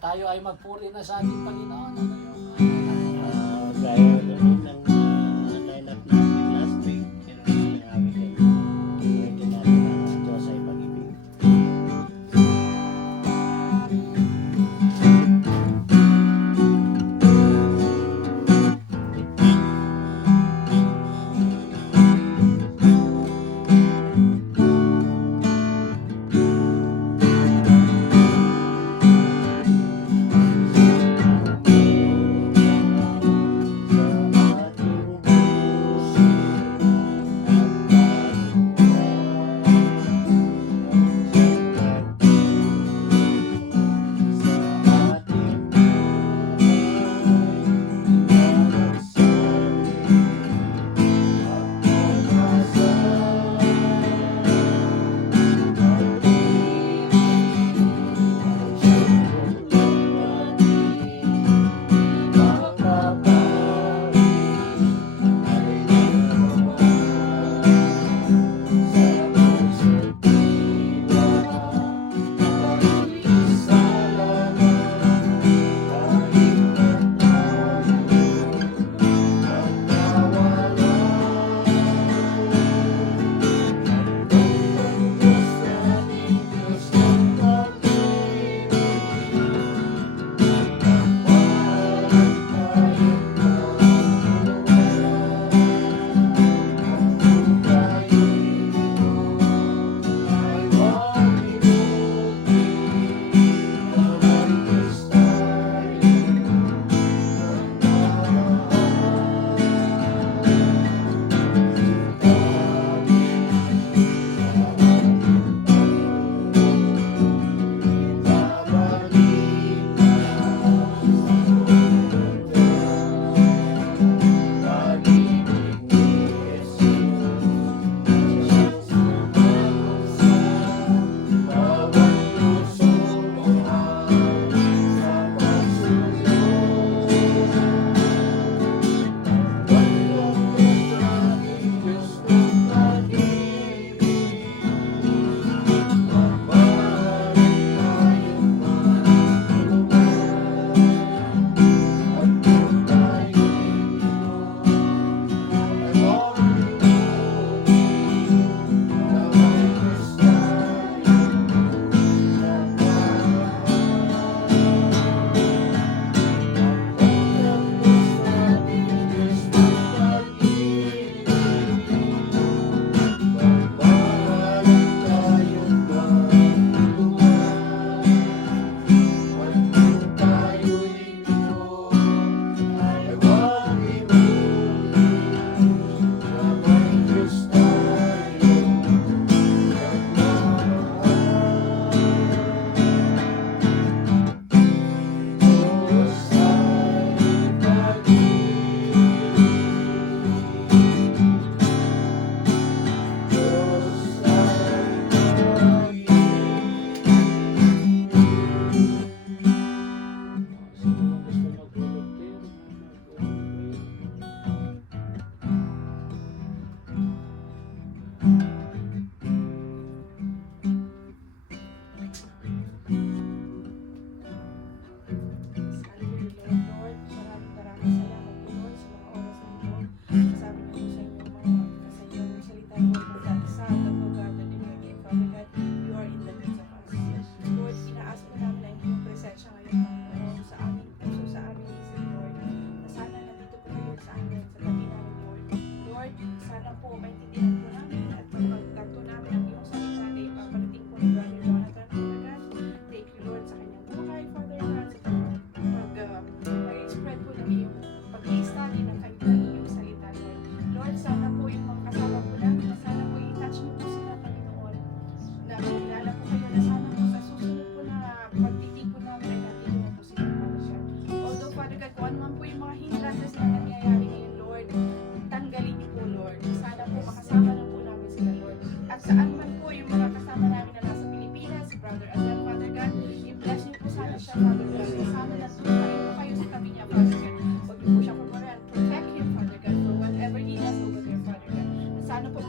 tayo ay magpuri na sa ating Panginoon. Ano yung Gaya naman ng lineup natin last week, meron naman yung awitin. Awitin natin ang Diyos ay pag-ibig.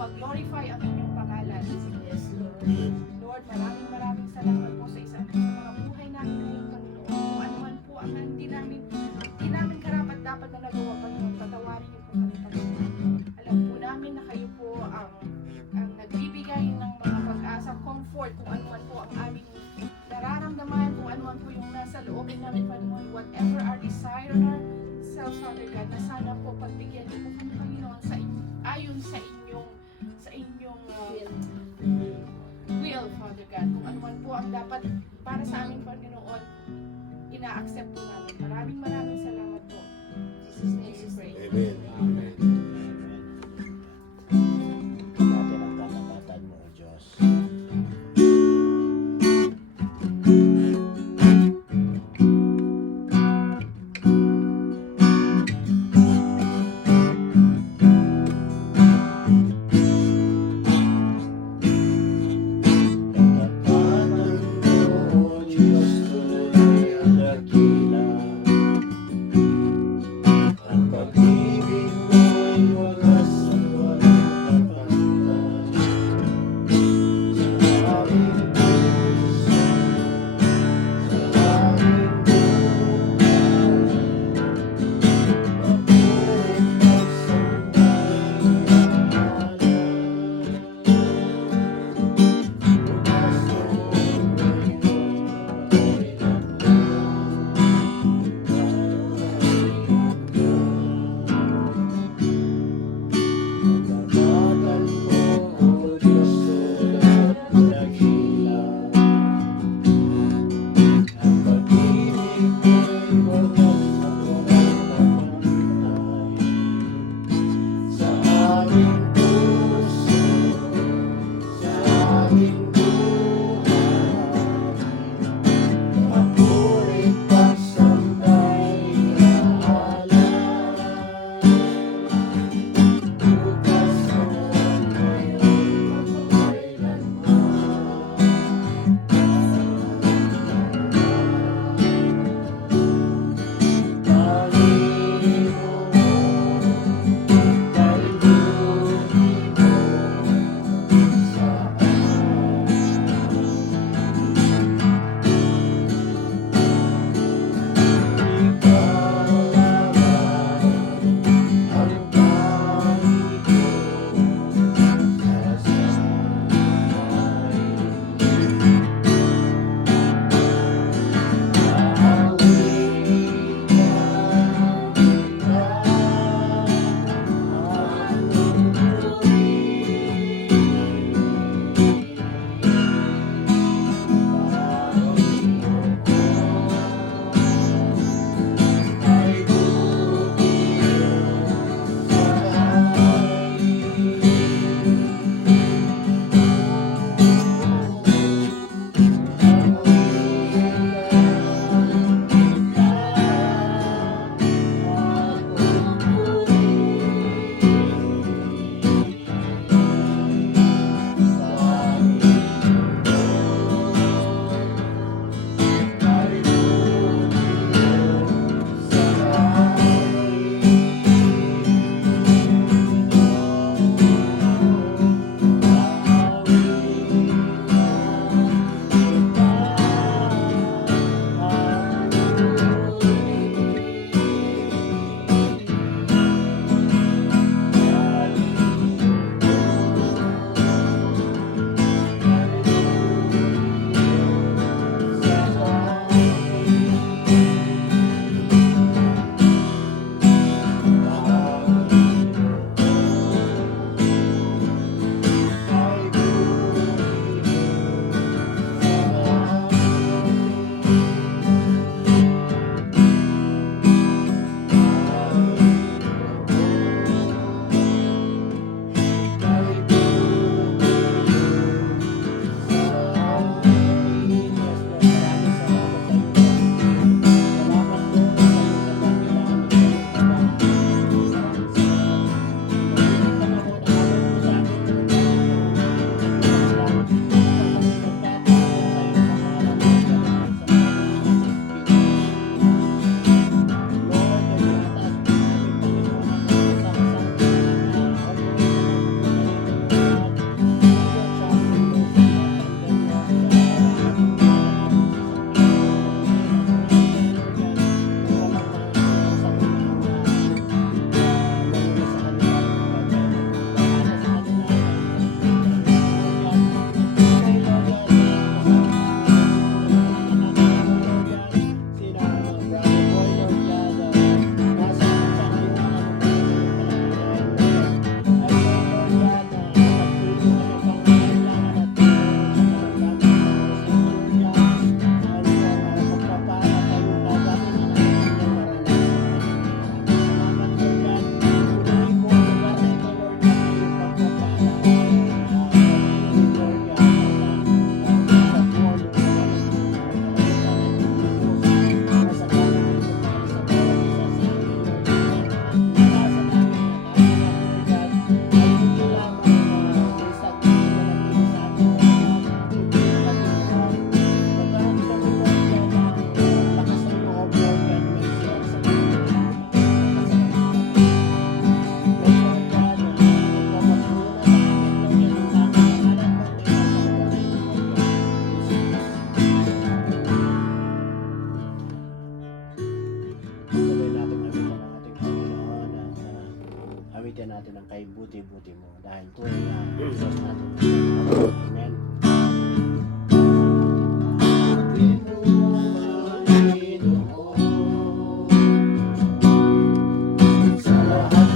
mag-glorify ang inyong pangalan. Lord, maraming salamat po sa mga buhay namin ngayon, Panginoon. saloobin namin, Panginoon, whatever our desire on ourselves, Father God, na sana po pagbigyan niyo po kami, Panginoon, ayon sa inyong will, Father God. Kung ano man po ang dapat para sa amin, Panginoon, ina-accept po namin. Maraming salamat po. In Jesus' name we pray. Amen. Natin ang kalapatan mo, O Diyos. Kalapatan mo, O Diyos, tunay ang dakila. natin ang kaibuti-buti mo dahil tunay na Diyos natin. Amen. Sa lahat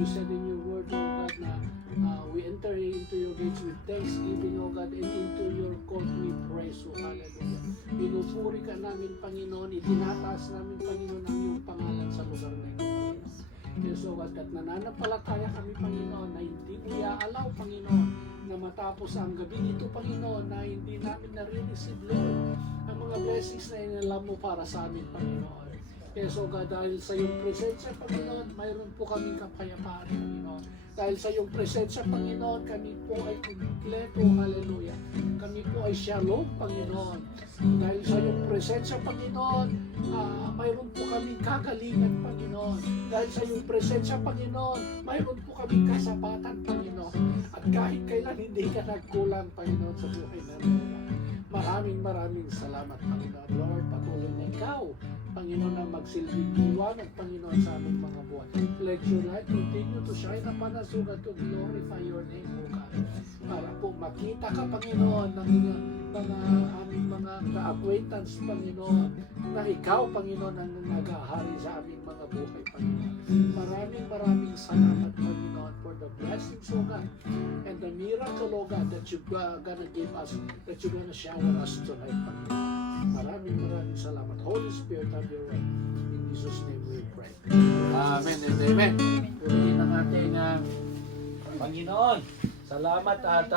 You said in your word, O God, na we enter into your gates with thanksgiving, O God, and into your court with praise, O hallelujah. Pinupuri ka namin, Panginoon, itinataas namin, Panginoon, ang iyong pangalan sa lugar na ito, Panginoon. Yes, O God, at nananampalataya kami, Panginoon, na hindi mo iaalaw, Panginoon, na matapos ang gabi nito, Panginoon, na hindi namin nare-receive, Lord, ang mga blessings na inalam mo para sa amin, Panginoon. Yes, O God, dahil sa iyong presensya, Panginoon, mayroon po kaming kapayapaan, Panginoon. Dahil sa iyong presensya, Panginoon, kami po ay kumpleto, hallelujah. Kami po ay shalom, Panginoon. Dahil sa iyong presensya, Panginoon, mayroon po kaming kagalingan, Panginoon. Dahil sa iyong presensya, Panginoon, mayroon po kaming kasapatan, Panginoon. At kahit kailan hindi ka nagkulang, Panginoon, sa buhay namin. Maraming salamat, Panginoon. Lord, patuloy na ikaw, Panginoon, na magsilbing liwanag, Panginoon, sa aming mga buhay. Let your light continue to shine upon us, O God, to glorify your name, O God. Para po makita ka, Panginoon, ng aming mga ka-acquaintance, Panginoon, na ikaw, Panginoon, ang nag-ahari sa aming mga buhay, Panginoon. Maraming salamat, Panginoon, for the blessings, O God, and the miracle, O God, that you're gonna give us, that you're gonna shower us tonight, Panginoon. Maraming salamat. Holy Spirit, have your way. In Jesus' name we pray. Amen and amen. Purihin ang ating Panginoon. Salamat at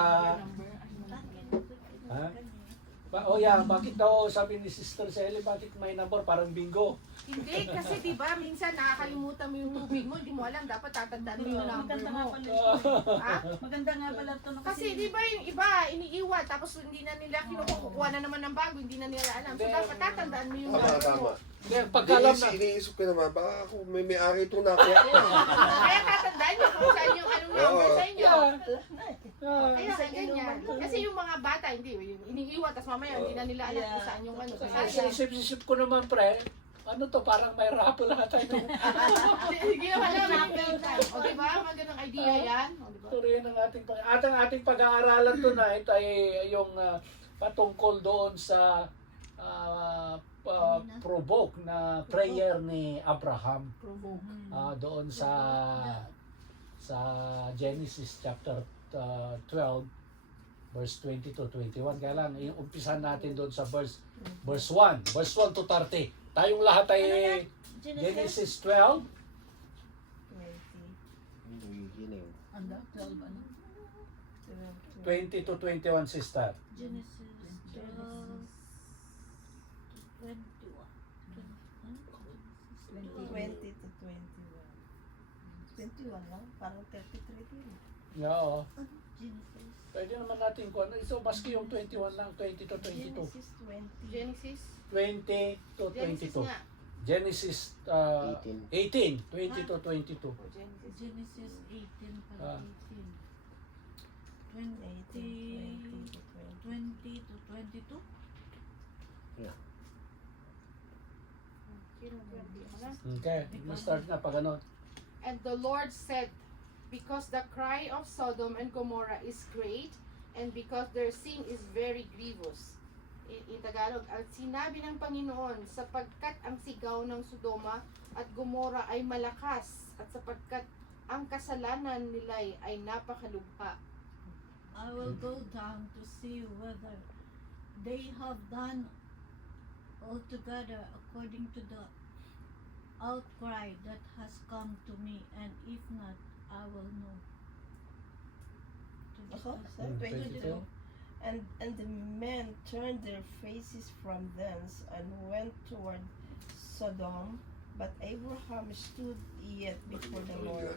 bakit daw sabi ni Sister Sally, bakit may number parang bingo? Hindi, kasi di ba minsan nakakalimutan mo yung tubig mo, hindi mo alam, dapat tatandaan mo yung number Maganda nga mo. pala. Ha? Maganda nga pala ito. Kasi di ba yung iba, iniiwan, tapos hindi na nila kinukuha na naman ng bago, hindi na nila alam. So dapat tatandaan mo yung number mo. Hindi, pagkalam na. Iniisip ko naman, baka ako may-ari ito na kaya. Kaya tatandaan nyo kung saan yung anong number sa inyo. Kaya Isa ganyan. Kasi yung mga bata, hindi, yung iniiwan, tapos mamaya hindi na nila alam kung saan yung ano. So, Sa sayang. isip-isip ko naman, pre, ano to, parang may rapo lahat tayo. Hindi naman alam. O diba, magandang idea yan. O diba? Purihin ang ating pag-aaralan tonight ay yung patungkol doon sa provoke na prayer ni Abraham doon sa Genesis chapter 12 verse 20 to 21. Kaya lang, umpisan natin doon sa verse 1 to 30. Tayong lahat ay Genesis 12. Anda, 12 ano? 20 to 21, sister. Genesis 12, 21. 20 to 21. 21 lang? Parang 33 din. Oo. Genesis. Pwede naman natin kung ano. So, maski yung 21 lang, 20 to 22. Genesis 20. Genesis? 20 to Genesis 22. nga. Genesis 18, 20 to 22. O, Genesis. Genesis 18 pala, 18. 18 to 20. 20 to 22. Okay, start na pag ano. And the Lord said, because the cry of Sodom and Gomorrah is great, and because their sin is very grievous. In Tagalog, at sinabi ng Panginoon, sapagkat ang sigaw ng Sodoma at Gomorrah ay malakas, at sapagkat ang kasalanan nila ay napakalubha. I will go down to see whether they have done altogether according to the outcry that has come to me, and if not, I will know. Ako? 22. And the men turned their faces from thence and went toward Sodom, but Abraham stood yet before the Lord.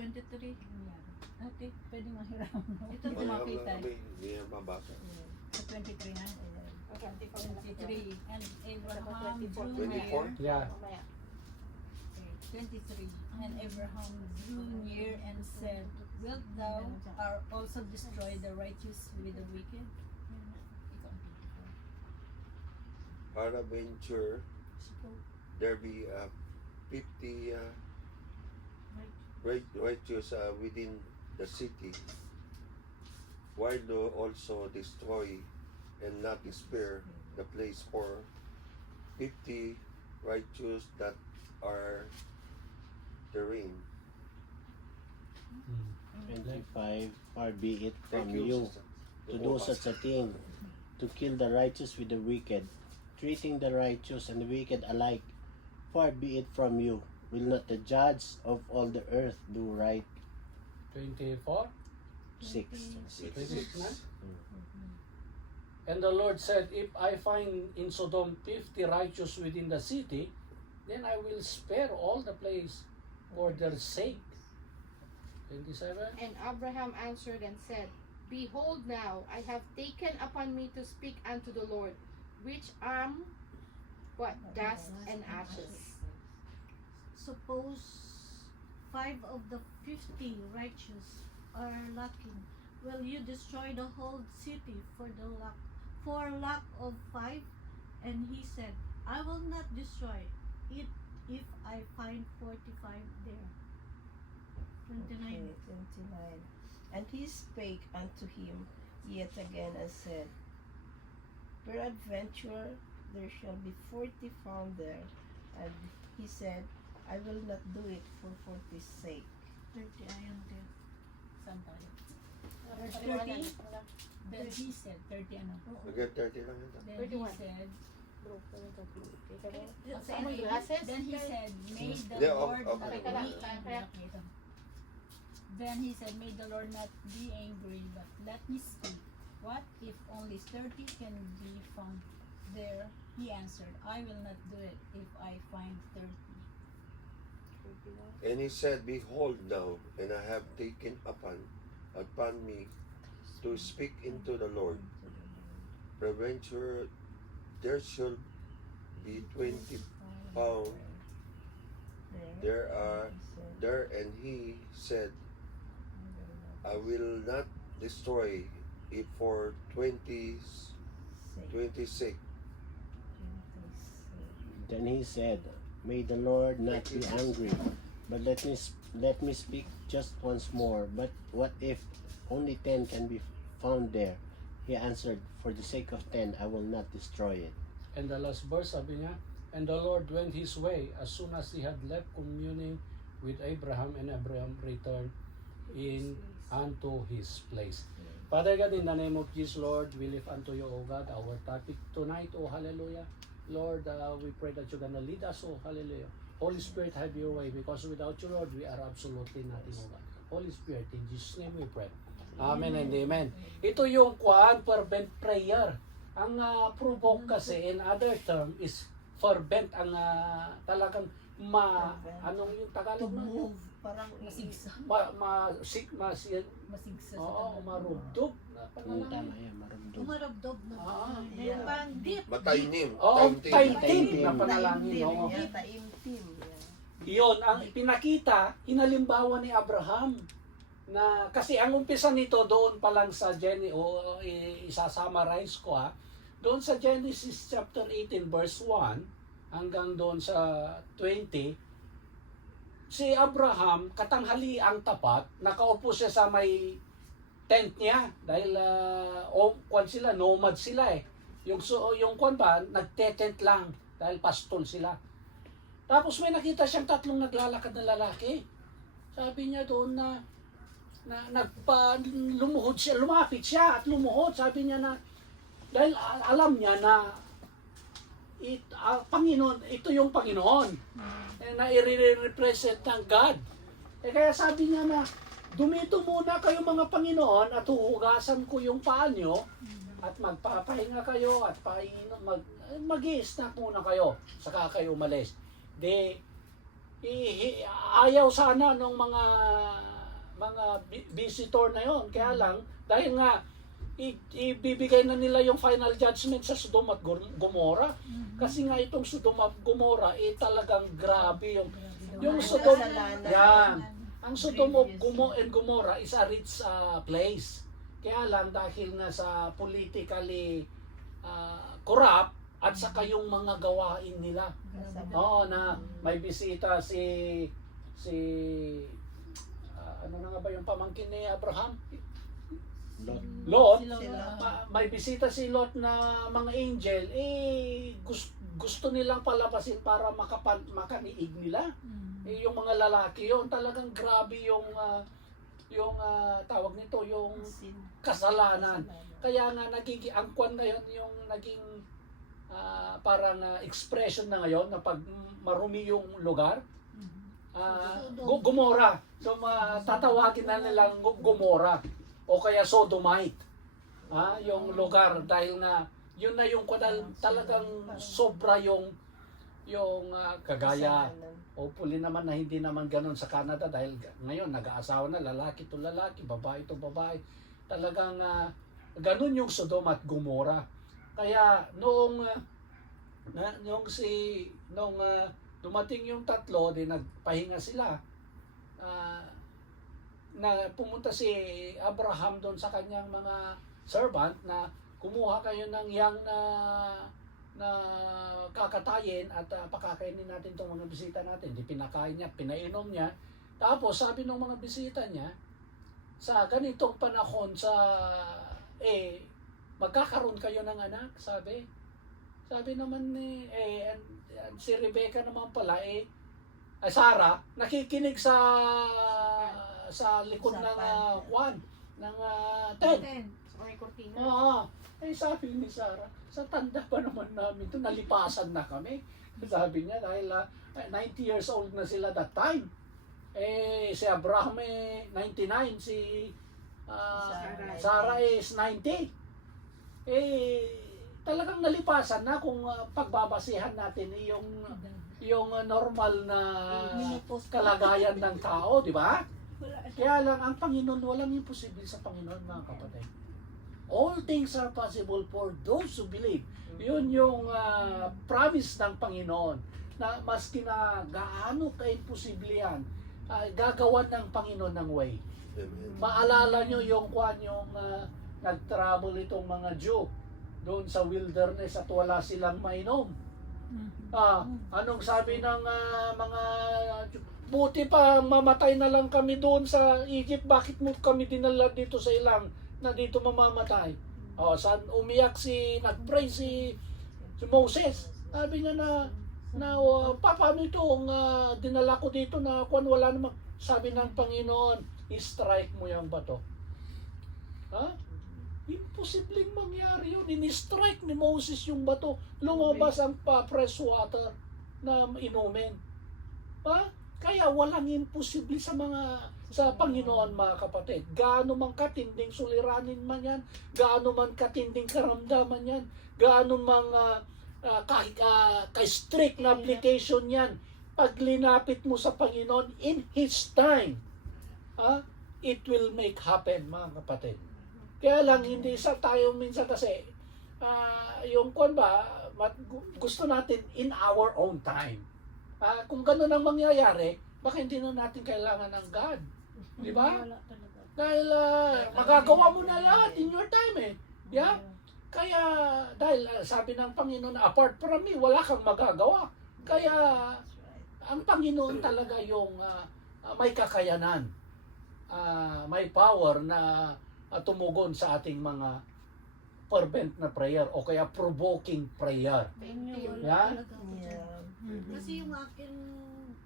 23. Okay, pwede mahirapan mo. Ito di makita. Hindi yan mabasa. Sa 23 na. 23. And Abraham drew 24? near. Yeah. 23. And Abraham drew near and said, wilt thou also destroy the righteous with the wicked? Peradventure, there be 50 righteous within the city. Why do also destroy and not spare the place for 50 righteous that are the rain. 25, far be it from Thank you Sister. to do such a thing, to kill the righteous with the wicked, treating the righteous and the wicked alike. Far be it from you. Will not the judge of all the earth do right? 24. 6. 26 na? And the Lord said, if I find in Sodom 50 righteous within the city, then I will spare all the place for their sake. 27. And Abraham answered and said, Behold now, I have taken upon me to speak unto the Lord, which am what? Dust and ashes. Suppose 5 of the 50 righteous are lacking. Will you destroy the whole city for lack of 5? And he said, I will not destroy it if I find 45 there. 29. Okay, 29. And he spake unto him yet again and said, Peradventure there shall be 40 found there. And he said, I will not do it for 40's sake. 30 ayon there. Somebody. Thirty? 30. Then he said, 30 ano. Again, 30 lang ito. Then he 31. said, Kasama yung glasses? then he said, may the Yeah, Lord okay. not be angry. Then he said, may the Lord not be angry, but let me speak. What if only 30 can be found there? He answered, I will not do it if I find 30. And he said, Behold now, and I have taken upon me to speak into the Lord. Peradventure there shall be 20 found there, and he said, I will not destroy it for 20's sake. Then he said, May the Lord not be angry, but let me speak just once more. But what if only 10 can be found there? He answered, For the sake of 10, I will not destroy it. And the last verse, sabi niya, and the Lord went his way as soon as he had left communing with Abraham, and Abraham returned in unto his place. Father God, in the name of Jesus, Lord, we lift unto you, O God, our topic tonight, O hallelujah. Lord, we pray that you're gonna lead us, O hallelujah. Holy Spirit, have your way, because without you, Lord, we are absolutely nothing, O God. Holy Spirit, in Jesus' name we pray. Amen and amen. Ito yung fervent prayer. Ang provoke kasi in other term is fervent, ang talagang anong yung Tagalog na? Parang Masigsa. Masigsa sa Oo, tanan. marubdob na Tama panalangin. yan, marumdum. Umarabdob na. yeah. Parang deep. Matainim. Oo, taimtim na Taimtim. panalangin. Oo. Taimtim. Iyon, ang pinakita, inalimbawa ni Abraham na kasi ang umpisa nito doon pa lang sa isa-summarize ko doon sa Genesis chapter 18 verse 1 hanggang doon sa 20, si Abraham katanghali ang tapat, nakaupo siya sa may tent niya dahil nomad sila eh. Yung kwan ba, nagte-tent lang dahil pastol sila. Tapos may nakita siyang tatlong naglalakad na lalaki. Sabi niya doon na lumapit siya at lumuhod. Sabi niya na, dahil alam niya na Panginoon, ito yung Panginoon na i-represent ng God. Kaya sabi niya na, dumito muna kayo mga Panginoon at huhugasan ko yung paa nyo at magpapahinga kayo at mag-i-snack muna kayo, saka kayo umalis. Ayaw sana ng mga visitor na yon. Kaya lang, dahil nga ibibigay na nila yung final judgment sa Sodom at Gomora. Kasi nga itong Sodom at Gomora talagang grabe yung Sodom. Yan. Ang Sodom and Gomora is a rich place. Kaya lang dahil nga sa politically corrupt at saka yung mga gawain nila. Na may bisita si ano na nga ba yung pamangkin ni Abraham? Lot. May bisita si Lot na mga angel, gusto nilang palabasin para makaniig nila. yung mga lalaki yun, talagang grabe yung tawag nito, yung Sin. kasalanan. Kaya nga nagiging ang kwan ngayon yung naging parang expression na ngayon na pag marumi yung lugar, Gomora. So tatawagin na nilang Gomora o kaya Sodomite. Yung lugar dahil nga yun na yung talagang sobra yung kagaya. Hopefully naman na hindi naman ganun sa Canada dahil ngayon nag-aasawa na lalaki to lalaki, babae to babae. Talagang ganun yung Sodom at Gomora. Kaya noong dumating yung tatlo, di nagpahinga sila. Na pumunta si Abraham doon sa kanyang mga servant na kumuha kayo ng yang na kakatayin at pakakainin natin itong mga bisita natin. Di pinakain niya, pinainom niya. Tapos sabi ng mga bisita niya, sa ganitong panahon magkakaroon kayo ng anak, sabi. Sabi naman ni si Rebecca naman pala Sarah nakikinig sa likod ng Juan ng tent. Sa may kortina. Sabi ni Sarah, sa tanda pa naman namin ito, nalipasan na kami. Sabi niya dahil 90 years old na sila that time. Si Abraham 99, si Sarah is 90. Talagang nalipasan na kung pagbabasihan natin yung normal na kalagayan ng tao, di ba? Kaya lang, ang Panginoon, walang imposible sa Panginoon, mga kapatid. All things are possible for those who believe. Yun yung promise ng Panginoon, na maski na gaano ka-imposible yan, gagawan ng Panginoon ng way. Amen. Maalala nyo yung nag-travel itong mga Jew doon sa wilderness at wala silang mainom. Anong sabi ng mga buti pa mamatay na lang kami doon sa Egypt, bakit mo kami dinala dito sa ilang na dito mamamatay? Saan umiyak nag-pray si Moses. Sabi niya paano itong dinala ko dito na wala namang, sabi ng Panginoon, i-strike mo yung bato. Imposibleng mangyari yun. In-strike ni Moses yung bato. Lumabas ang fresh water na inumin. Kaya walang imposible sa Panginoon, mga kapatid. Gaano man katinding suliranin man yan, gaano man katinding karamdaman yan, gaano man ka-strict na application yan, pag linapit mo sa Panginoon in His time, it will make happen, mga kapatid. Kaya lang, hindi tayo minsan kasi, gusto natin in our own time. Kung gano'n ang mangyayari, baka hindi na natin kailangan ng God. Di ba? Dahil magagawa mo na lahat in your time Yeah? Kaya, dahil sabi ng Panginoon, apart from me, wala kang magagawa. Kaya, ang Panginoon talaga yung may kakayanan, may power na tumugon sa ating mga fervent na prayer o kaya provoking prayer. Yeah? Kasi yung akin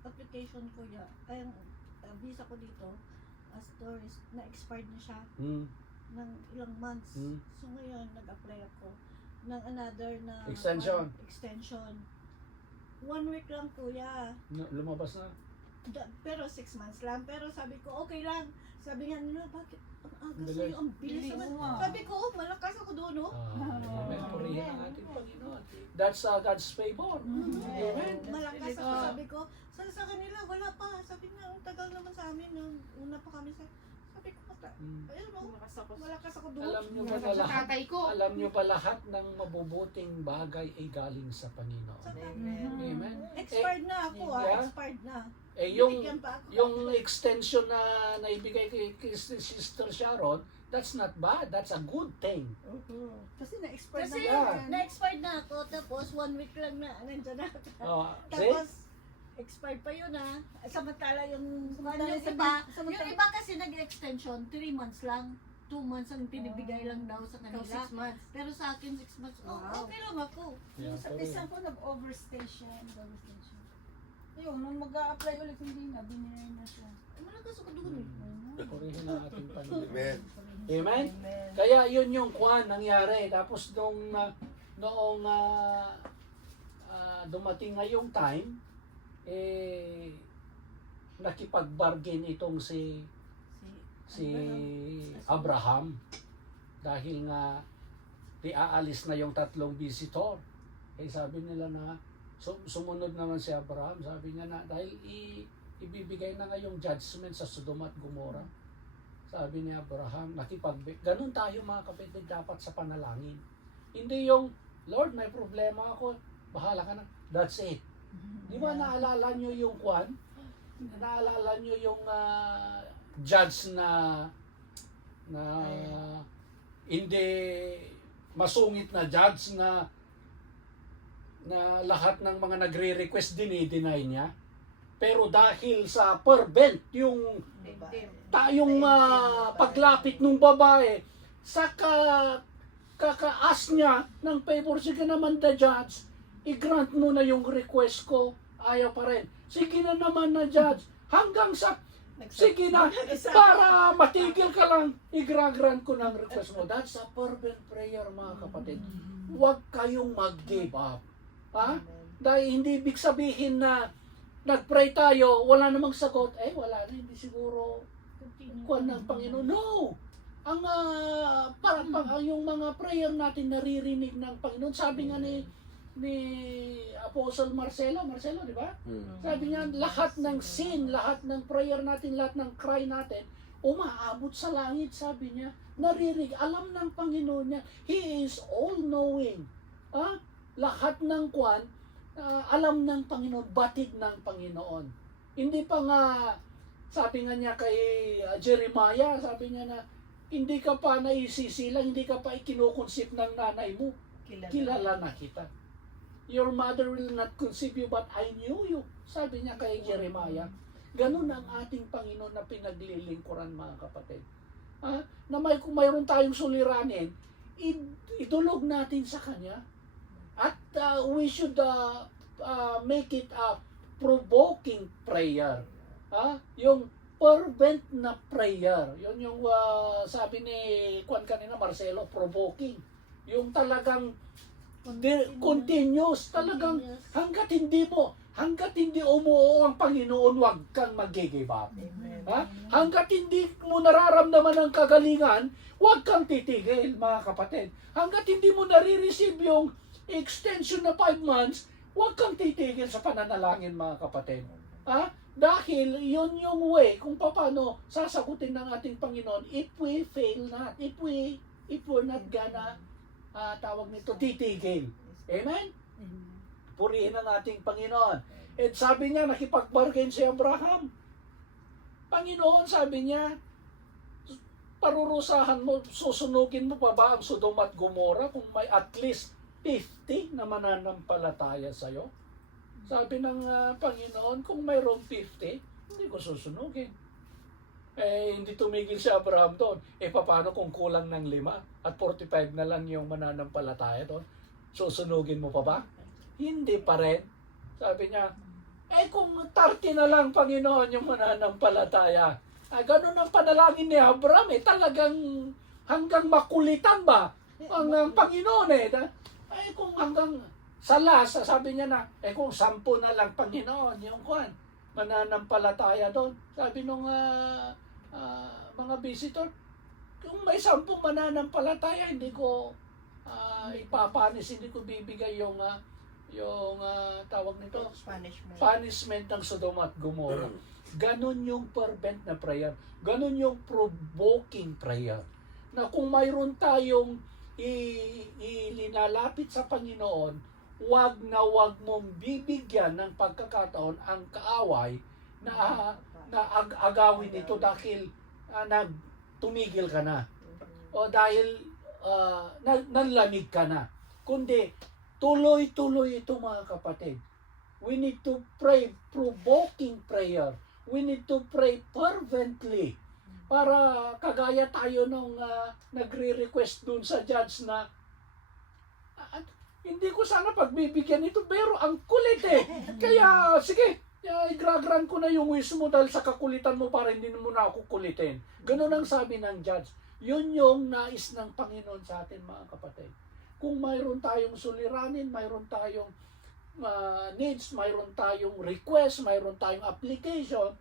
application ko ang visa ko dito as tourist, na-expired na siya ng ilang months. So ngayon, nag-apply ako ng another na Extension. extension. 1 week lang, kuya. Lumabas na. Pero 6 months lang. Pero sabi ko, okay lang. Sabi nga nila, bakit? Ang aga Bilis. sa'yo, ang bilis naman. Sabi ko, malakas ako doon, no? Amen. Purihin ang ating Panginoon. That's God's favor. Amen. Malakas ako. Sabi ko, sa kanila, wala pa. Sabi nga, ang tagal naman sa amin. Una pa kami sabi ko, ayun, no? Malakas ako doon. Alam nyo ba na Sa lahat? tatay ko. Alam nyo ba lahat ng mabubuting bagay ay galing sa Panginoon? Amen. Expired na ako, Yeah. expired na. Yung Binigyan pa ako. yung extension na naibigay kay Sister Sharon, that's not bad. That's a good thing. Kasi na-expired Kasi na yan. ako. Na-expired na ako, tapos 1 week lang na, nandiyan na. See? Tapos, expired pa yun Samantala yung iba kasi nag-extension, 3 months lang. 2 months ang pinibigay lang daw sa Ikaw, kanila. 6 months. Pero sa akin, 6 months. Wow. Okay lang ako. Yeah, Sa sorry. isang po nag-overstation. Ayun, nung mag-a-apply ulit, hindi na, binigay na siya. Purihin ang ating Panginoon. Amen. Amen? Amen. Kaya yun yung kuhan nangyari. Tapos noong dumating ngayong time, nakipag-bargain itong si Abraham dahil nga aalis na yung 3 visitor. Sabi nila na sumunod naman si Abraham. Sabi niya na dahil ibibigay na ngayong judgment sa Sodom at Gomorrah. Sabi ni Abraham, ganun tayo mga kapatid dapat sa panalangin. Hindi yung, Lord, may problema ako, bahala ka na. That's it. Di ba naalala nyo yung kwan? Naalala nyo yung judge na hindi masungit na judge na lahat ng mga nagre-request deny niya. Pero dahil sa fervent yung paglapit ng babae sa kakaas niya ng favor, sige naman the judge, i-grant mo na yung request ko. Ayaw pa rin. Sige na naman na judge. Hanggang sa sige na, para matigil ka lang, i-grant ko ng request mo. That's a fervent prayer, mga kapatid. Huwag kayong mag-give up. Ha? Dahil hindi ibig sabihin na nag-pray tayo, wala namang sagot. Wala na, hindi siguro kuwan ng Panginoon. No! Ang yung mga prayer natin naririnig ng Panginoon. Sabi nga ni Apostle Marcelo, di ba? Sabi niya, lahat ng sin, lahat ng prayer natin, lahat ng cry natin, umaabot sa langit, sabi niya. Naririg, alam ng Panginoon niya. He is all-knowing. Lahat ng kwan, alam ng Panginoon, batid ng Panginoon. Hindi pa nga, sabi nga niya kay Jeremiah, sabi niya na, hindi ka pa naisisilang, hindi ka pa ikinukonsip ng nanay mo. Kilala na kita. Your mother will not conceive you, but I knew you. Sabi niya kay Jeremiah. Ganun ang ating Panginoon na pinaglilingkuran, mga kapatid. Na kung mayroon tayong suliranin, idulog natin sa Kanya. At we should make it a provoking prayer. Yung fervent na prayer. Yun yung sabi ni Juan kanina, Marcelo, provoking. Yung talagang continuous, talagang hanggat hindi umuo ang Panginoon, huwag kang mag-give up. Hanggat hindi mo nararamdaman ang kagalingan, huwag kang titigil, mga kapatid. Hanggat hindi mo nare-receive yung extension na 5 months, huwag kang titigil sa pananalangin, mga kapatid. Dahil yun yung way kung paano sasagutin ng ating Panginoon if we fail not, if we're not gonna tawag nito, titigil. Amen? Purihin ang ating Panginoon. At sabi niya, nakipag-bargain si Abraham. Panginoon, sabi niya, parurusahan mo, susunugin mo pa ba ang Sodom at Gomorrah kung may at least 50 na mananampalataya sa'yo? Sabi ng Panginoon, kung mayroong 50, hindi ko susunugin. Hindi tumigil si Abraham doon. Paano kung kulang ng 5 at 45 na lang yung mananampalataya doon? Susunugin mo pa ba? Hindi pa rin. Sabi niya, kung 30 na lang, Panginoon, yung mananampalataya. Ganun ang panalangin ni Abraham. Talagang hanggang makulitan ba ang Panginoon kung hanggang sa last, sabi niya na, kung 10 na lang, Panginoon, yung mananampalataya doon. Sabi nung mga visitor, kung may 10 mananampalataya, hindi ko ipapanis, hindi ko bibigay yung tawag nito, punishment ng Sodom at Gomorrah. Ganon yung fervent na prayer. Ganon yung provoking prayer. Na kung mayroon tayong ilinalapit sa Panginoon, wag mong bibigyan ng pagkakataon ang kaaway na agawin ito dahil tumigil ka na o dahil nanlamig ka na. Kundi tuloy-tuloy ito, mga kapatid. We need to pray provoking prayer. We need to pray fervently para kagaya tayo nung nagre-request dun sa judge na hindi ko sana pagbibigyan ito, pero ang kulit Kaya, sige, Igragrant ko na yung wish mo dahil sa kakulitan mo para hindi mo na ako kulitin. Ganun ang sabi ng judge. Yun yung nais ng Panginoon sa atin, mga kapatid. Kung mayroon tayong suliranin, mayroon tayong needs, mayroon tayong request, mayroon tayong application,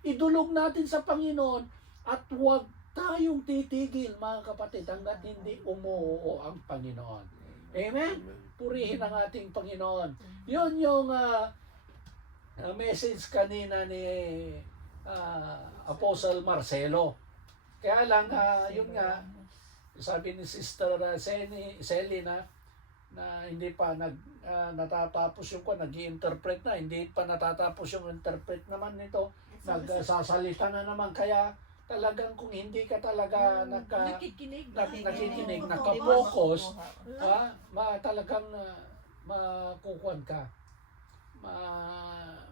idulog natin sa Panginoon at huwag tayong titigil, mga kapatid, hanggat hindi umuoo ang Panginoon. Amen? Purihin ang ating Panginoon. Yun yung message kanina ni Apostle Marcelo. Kaya lang, yun nga, sabi ni Sister Selly na hindi pa natatapos yung nag-i-interpret na, hindi pa natatapos yung interpret naman nito, nagsasalita na naman, kaya talagang kung hindi ka talaga Nakikinig. nakikinig, nakapokus, talagang makukuhan ka,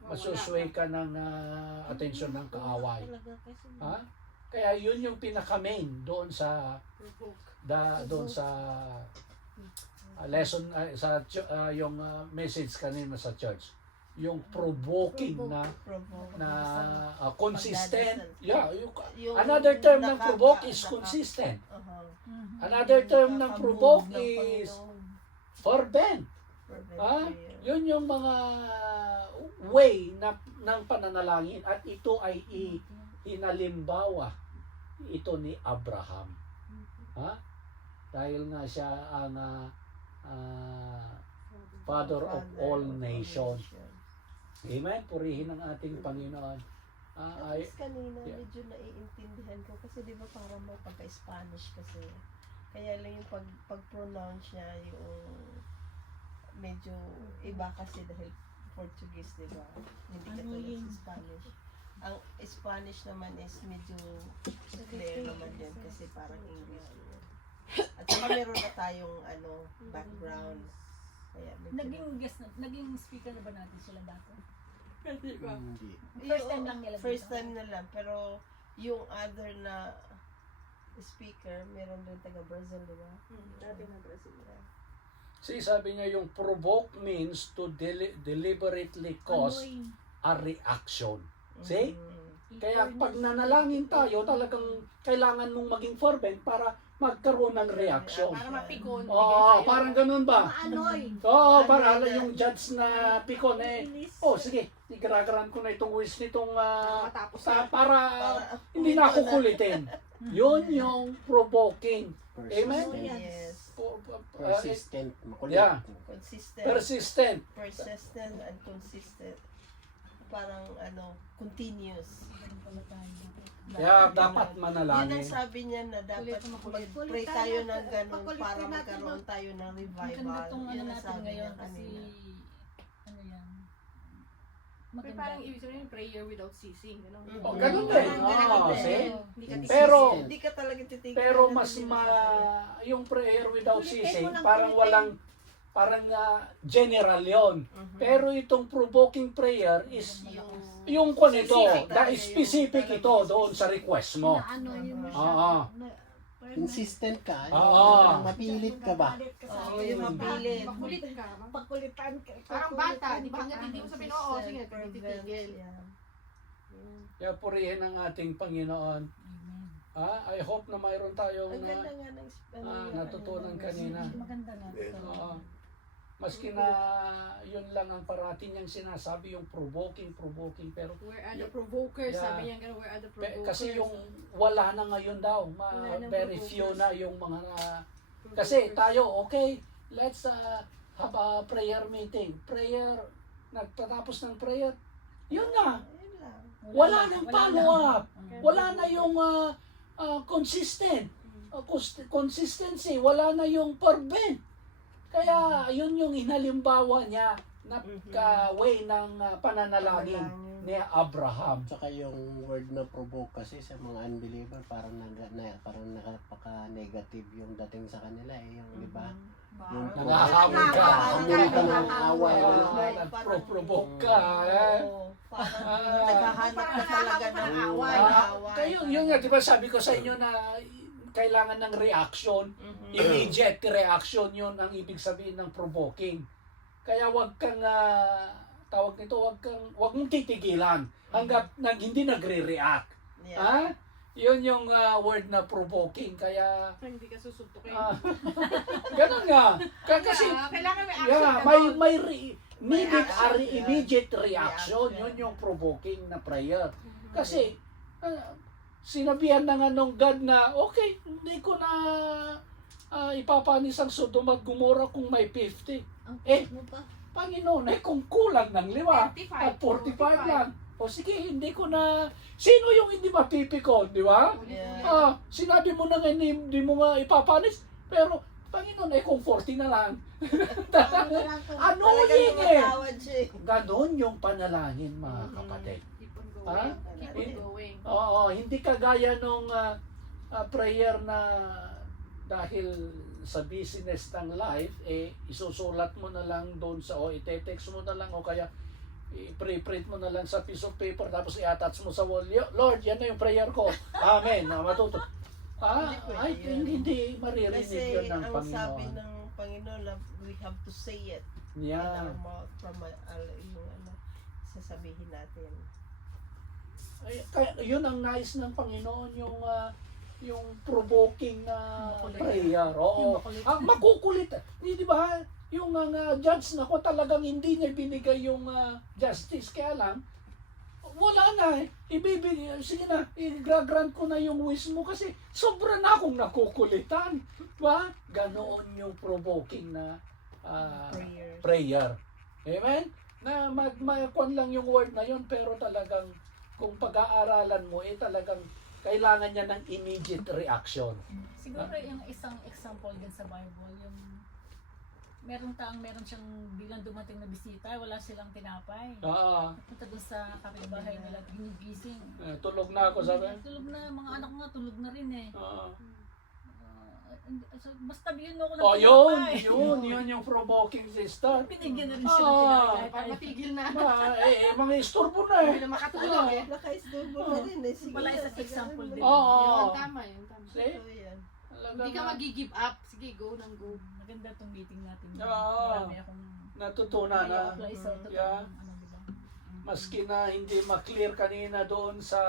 masusway ka ng atensyon ng kaaway. Ha? Kaya yun yung pinaka-main doon sa lesson yung message kanina sa church, yung provoking na consistent. Another term ng provoke is consistent. Another term ng provoke is fervent. Yun yung mga way ng pananalangin, at ito ay inalimbawa ito ni Abraham. Dahil nga siya ang Father of all nations. Amen? Purihin ang ating Panginoon. At least kanina, medyo naiintindihan ko kasi di ba parang may pagka-Spanish kasi. Kaya lang yung pag-pronounce niya yung medyo iba kasi dahil Portuguese, di ba? Hindi katulad sa Spanish. Ang Spanish naman is medyo clear naman din kasi parang English. At saka meron na tayong background. Kaya Naging speaker na ba natin sila dati? Hindi. First time lang nila First dito. time na lang. Pero yung other na speaker, meron din taga Brazil, di ba? Dati na Brazil. See, sabi niya yung provoke means to deliberately cause a reaction. See? Kaya pag nanalangin tayo, talagang kailangan mong maging fervent para magkaroon ng reaction. Para mapikon. Parang ganun ba? Anoy. Para yung judge na pikon sige, igragaran ko na itong wish nitong para hindi na ako kulitin. Yun yung provoking. Amen? Yes. Persistent. Makulit. Yeah. Consistent. Persistent. And consistent. Parang continuous. Kaya dapat Yun manalangin. ang sabi niya na dapat mag-pray tayo ng ganun para magkaroon tayo ng revival. Maganda tong Yun ang natin sabi niya ngayon kasi kanina. yan. Pero parang ibig sabihin prayer without ceasing. Ganun din. See? Pero Pero- hindi ka talaga titigil. Pero mas yung prayer without ceasing, parang general yon. Pero itong provoking prayer is yung ito, specific ito doon sa request mo. Anoy mo siya. Oo. Insistent ka. Oo. Mapilit ka ba? Oo, yung mapilit. Makulit ka. Pakulitan ka. Parang bata, di ba? Hanggang hindi mo sabihin, oo, sige, titigil. Kaya purihin ang ating Panginoon. I hope na mayroon tayong Ang ganda nga ng natutunan kanina. Maganda nga. Oo. Maski na yun lang ang parati niyang sinasabi, yung provoking, pero Where are the provokers? Yeah. Sabi niya gano'n, where are the provokers? kasi yung wala na ngayon daw, Wala nang very provokers. few na yung mga kasi tayo, okay, let's have a prayer meeting. Prayer, nagtatapos ng prayer, yun na. Wala nang follow-up. Wala na yung consistency. Wala na yung fervent. Kaya yun yung inalimbawa niya na way ng pananalangin ni Abraham. Tsaka yung word na provoke kasi sa mga unbeliever parang napaka-negative yung dating sa kanila yung di ba? Yung Nangahamon ka. hamon ka ng away. Nagpro-provoke ka. Parang naghahanap ka talaga ng away. Kayo, yun nga, di ba sabi ko sa inyo na kailangan ng reaction, immediate reaction, yun ang ibig sabihin ng provoking. Kaya wag kang tawag nito, wag mong titigilan hanggat hindi nagre-react. Yeah. Ha? Yun yung word na provoking. Kaya, Hindi ka susuntukin. ganun nga. Kasi, Kailangan may action. yeah, may needed action, a yeah. immediate reaction. Reaction. Yun yung provoking na prayer. Kasi, sinabihan na nga nung God na, okay, hindi ko na ipapanis ang Sodom at Gomorrah kung may 50. Ang Eh, mo pa. Panginoon, kung kulang ng 5 at 45 lang. O sige, hindi ko na... Sino yung hindi mapipikon, di ba? Yeah. Sinabi mo na nga, hindi mo nga ipapanis. Pero, Panginoon, kung 40 na lang. Ano Talagang yun eh? tumatawad siya eh. Ganon yung panalangin, mga kapatid. Keep on going. Ha? Keep on going. Oo, hindi kagaya nung prayer na dahil sa business ng life, isusulat mo na lang doon sa, ite-text mo na lang, o kaya i-print mo na lang sa piece of paper, tapos i-attach mo sa wall. Lord, yan na yung prayer ko. Amen. Matuto. Ay, hindi maririnig Kasi yun ng ang sabi Panginoon. ng Panginoon na we have to say it in Yeah. our mouth from yung sasabihin natin. Kaya, yun ang nice ng Panginoon, yung provoking na Makulit. prayer. Oo. Yung makulit. Makukulit. Di ba? Yung judge na ko talagang hindi niya binigay yung justice. Kaya lang, wala na eh. Sige na, i-grant ko na yung wish mo kasi sobra na akong nakukulitan. Ba? Ganoon yung provoking na Prayers. prayer. Amen? Na magkuhan lang yung word na yun, pero talagang kung pag-aaralan mo, talagang kailangan niya ng immediate reaction. Siguro yung isang example din sa Bible, yung meron siyang bilang dumating na bisita, wala silang tinapay. Punta doon sa kapitbahay nila, ginigising. Tulog na ako, sabi. Tulog na, mga anak nga, tulog na rin eh. Basta bigyan mo ako ng Yun yung provoking sister. Binigyan na rin siya ng Ah. tinapay. Para matigil na. Mga istorbo na Hindi na makatulog eh. Naka-isturbo na rin eh. Sige Wala na, isa sige example na. din. Oo. Yun, tama yun. Tama. See? Ito yan. Hindi ka mag-give up. Sige, go nang go. Maganda itong meeting natin. Oo. Marami akong Natutunan na. apply sa totoo. Yeah. Ano, diba? Maski na hindi ma-clear kanina doon sa...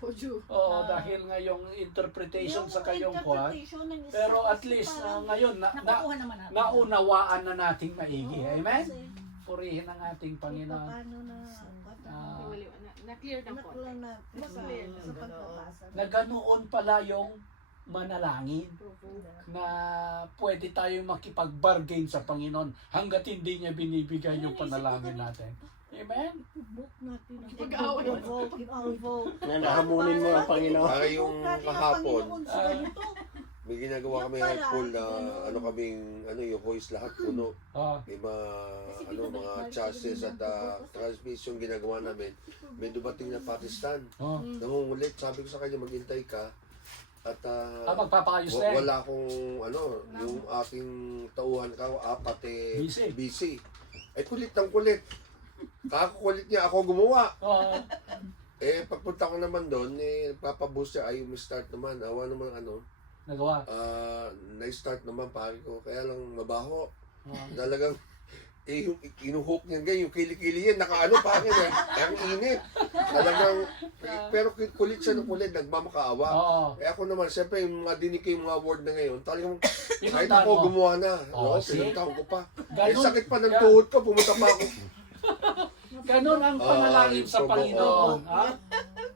Poju. dahil nga yung interpretation sa kayong kuha. interpretation ng isa Pero at kasi least parang- ngayon, Nakukuha naman natin. naunawaan na nating maigi. Oo, Amen? kasi Purihin ang ating Panginoon. paano na Na-clear ng konti. nakula na Mas sa, clear. sa pagpapasa. Na ganoon pala yung manalangin na pwede tayong makipag-bargain sa Panginoon hanggat hindi niya binibigay yung panalangin natin. Amen? Book natin. Pag-away. Involve. Na nahamunin mo ang Panginoon. Para yung kahapon, sa ganito. may ginagawa kami Yung high school na pala, yung hoist lahat puno. Ah, May mga chassis at transmission ginagawa namin. May dumating na Pakistan. oh. Nangungulit, sabi ko sa kanya maghintay ka. At Magpapaayos na wala akong yung aking tauhan ka, apat busy. Ay kulit ng kulit. Kakukulit niya, ako gumawa. Pagpunta ko naman doon, nagpapaboost siya, ayaw start naman. Awa naman Nagawa. na-start naman pare ko. Kaya lang mabaho. Oh. Talagang, yung inuhook niya ganyan, yung kilikili yan, pangin eh. Ang init. Talagang, pero kulit siya ng kulit, nagmamakaawa. Oo. Ako naman, siyempre, yung mga dinig ko yung mga word na ngayon, talagang, kahit Pinuntahan ako mo. gumawa na. Oh, see? Pinuntahan ko pa. Ganun- Sakit pa ng tuhod ko, pumunta pa ako. Ganon ang panalangin sa yung Panginoon. Ha?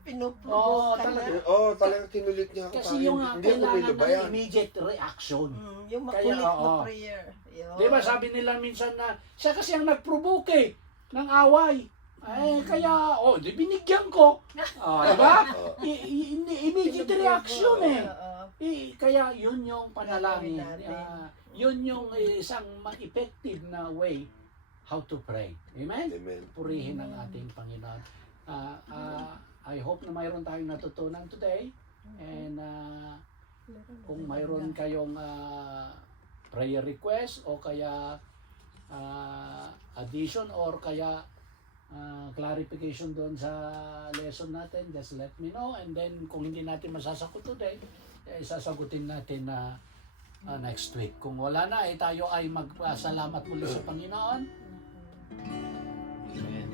Pinuprovoke ka talaga. na. Talagang kinulit niya ako. Kasi pare. yung Hindi ako kailangan nilubayan. ng immediate reaction. Yung Kaya, makulit na oo. prayer. Yun. Di ba sabi nila minsan na siya kasi ang nag-provoke ng away. Kaya, di binigyan ko. Di ba? Immediate reaction eh. Oo. Kaya yun yung panalangin. Gagawin natin. Yun yung isang effective na way how to pray. Amen? Amen. Purihin ang ating Panginoon. I hope na mayroon tayong natutunan today. And kung mayroon kayong prayer request o kaya addition or kaya clarification doon sa lesson natin, just let me know. And then kung hindi natin masasagot today, sasagutin natin na next week. Kung wala na, tayo ay magpasalamat muli sa Panginoon. Amen.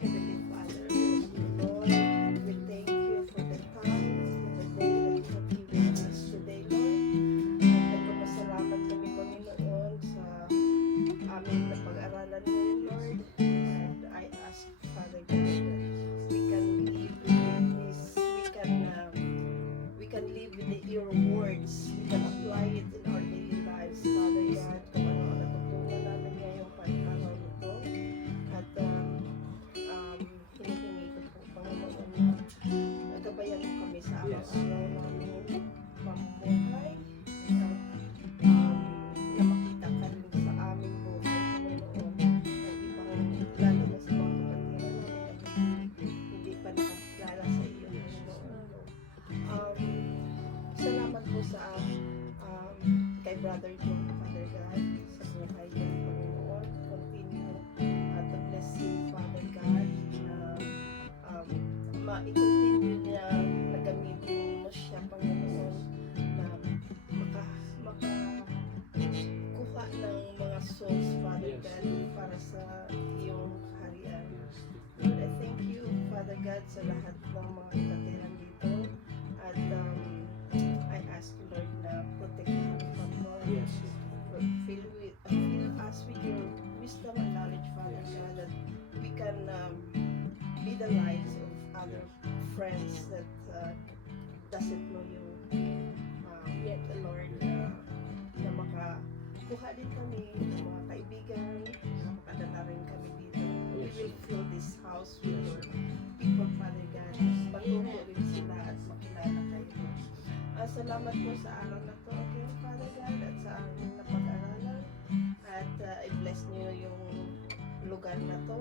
Heavenly Father, Lord, we thank you for the time, for the day that you have given us today, Lord. At nagpapasalamat kami, Panginoon, sa aming napag-aralan ngayon, Lord. And I ask, Father God, that we can live with this, we can live with your words, we can apply it in our daily lives, Father God, kung ano ang natutunan namin ngayong panahon ito. At hinihingi ko po, Panginoon, na gabayan mo kami sa araw-araw namin pamumuhay, na makita ka rin sa aming buhay, Panginoon, at lalo na sa mga kapatiran namin na hindi pa nakakilala sa iyo, Panginoon. Salamat po sa kay Brother John, Father God, sa buhay niya, Panginoon. Continue to bless him, Father God, na ma-continue niya na gamitin mo siya, Panginoon, na makakuha ng mga souls, Father God, para sa iyong kaharian. Lord, I thank you, Father God, sa lahat ng mga katiran dito. At I ask you, Lord, na protektahan pa, Lord. Fill us with your wisdom and knowledge, Father God, that we can be the lights of other friends that doesn't know you yet, Lord, na makakuha din kami ng mga kaibigan, na makadala rin kami dito. We will fill this house with your people, Father God. Patuloy rin sila at makilala kayo. Salamat po sa araw na to, okay, Father God, at sa aming napag-aralan. At i-bless niyo yung lugar na to.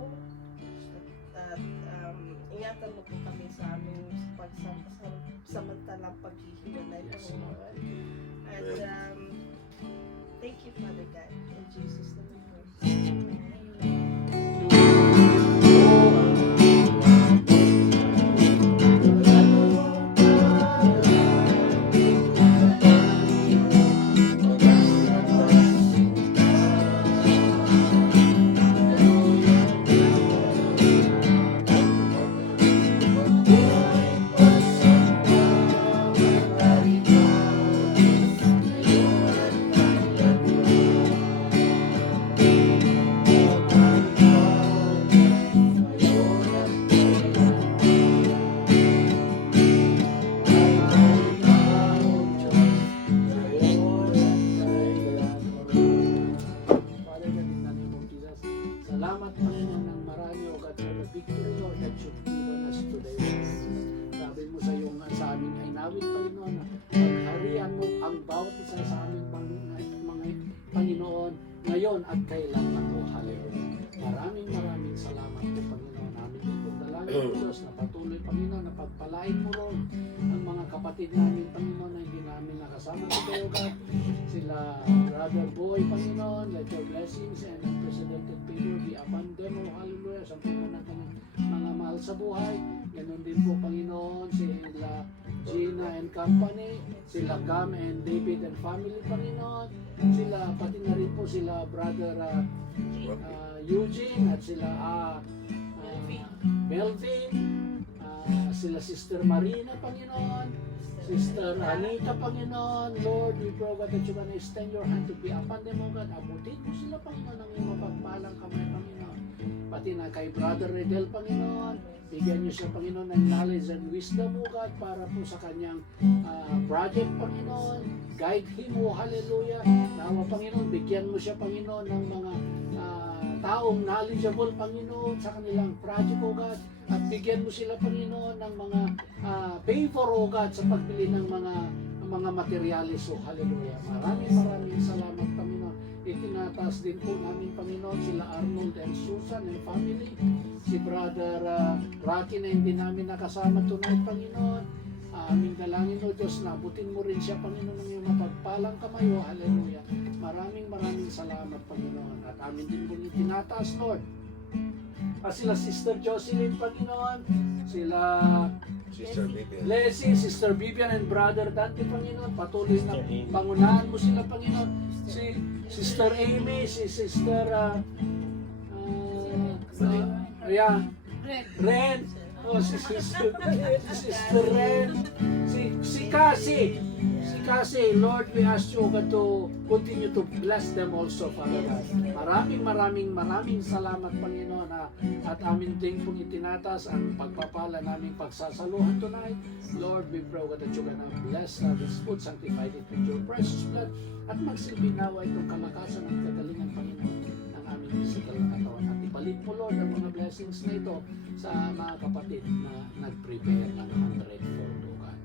At ingatan mo po kami sa aming samantalang paghihiwalay, Panginoon. At thank you, Father God. In Jesus' name we pray. Father, in the name of Jesus, salamat Panginoon ng marami, O God, for the victory, Lord, that you've given us today. Sabi mo sa aming ay nawin, Panginoon, na pagharian mo ang bawat isa sa aming mga Panginoon ngayon at kailanman mo. Hallelujah. Maraming salamat po, Panginoon. Namin dito dalangin po, Diyos, na patuloy, Panginoon, na pagpalain mo ron ang mga kapatid namin, Panginoon, na hindi namin nakasama today, O God. Sila, Brother Boy, Panginoon, let your blessings and unprecedented favor be upon them, O hallelujah, sa mga mahal sa buhay. Ganon din po, Panginoon, sila Gina and company, sila Cam and David and family, Panginoon, sila, pati na rin po sila Brother Eugene at sila Melvin, sila Sister Marina, Panginoon, Sister Anita, Panginoon. Lord, we pray, God, that you can extend your hand to be upon them, O God. Abutin mo sila, Panginoon, ng iyong mapagpalang kamay, Panginoon. Pati na kay Brother Redel, Panginoon, bigyan niyo siya, Panginoon, ng knowledge and wisdom, O God, para po sa kanyang project, Panginoon. Guide him, O hallelujah. Nawa, Panginoon, bigyan mo siya, Panginoon, ng mga taong knowledgeable, Panginoon, sa kanilang project, O God. At bigyan mo sila, Panginoon, ng mga favor, O God, sa pagbili ng mga mga materyales. So, hallelujah. Maraming salamat, Panginoon. Itinataas din po namin, Panginoon, sila Arnold and Susan and family. Si Brother Rocky na hindi namin nakasama tonight, Panginoon. Aming dalangin, O Diyos, na abutin mo rin siya, Panginoon, ng iyong mapagpalang kamay, O hallelujah. Maraming salamat, Panginoon. At amin din po itinataas, Lord. Sila Sister Jocelyn, Panginoon. Sila Sister Vivian. Leslie, Sister Vivian, and Brother Dante, Panginoon. Patuloy na pangunahan mo sila, Panginoon. Si Sister Amy, si Sister Ren. Si Sister Ren. Si Cassie. Lord, we ask you, God, to continue to bless them also, Father God. Maraming salamat, Panginoon, at amin din pong itinatas ang pagpapala naming pagsasaluhan tonight. Lord, we pray, God, that you're gonna bless this food, sanctified it with your precious blood, at magsilbi nawa itong kalakasan at kagalingan, Panginoon, ng aming physical na katawan. At ibalik mo, Lord, ang mga blessings na ito sa mga kapatid na nag-prepare ng 100 for God.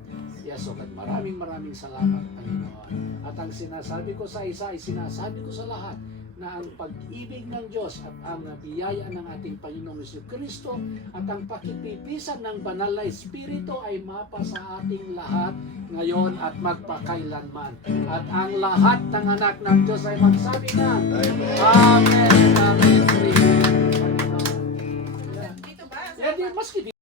Yes, so God, maraming salamat, Panginoon. At ang sinasabi ko sa isa ay sinasabi ko sa lahat na ang pag-ibig ng Diyos at ang biyaya ng ating Panginoong Jesucristo at ang pakipipisan ng banal na Espiritu ay mapa sa ating lahat ngayon at magpakailanman. At ang lahat ng anak ng Diyos ay magsabi na, Amen. Amen. Dito ba? Yeah, maski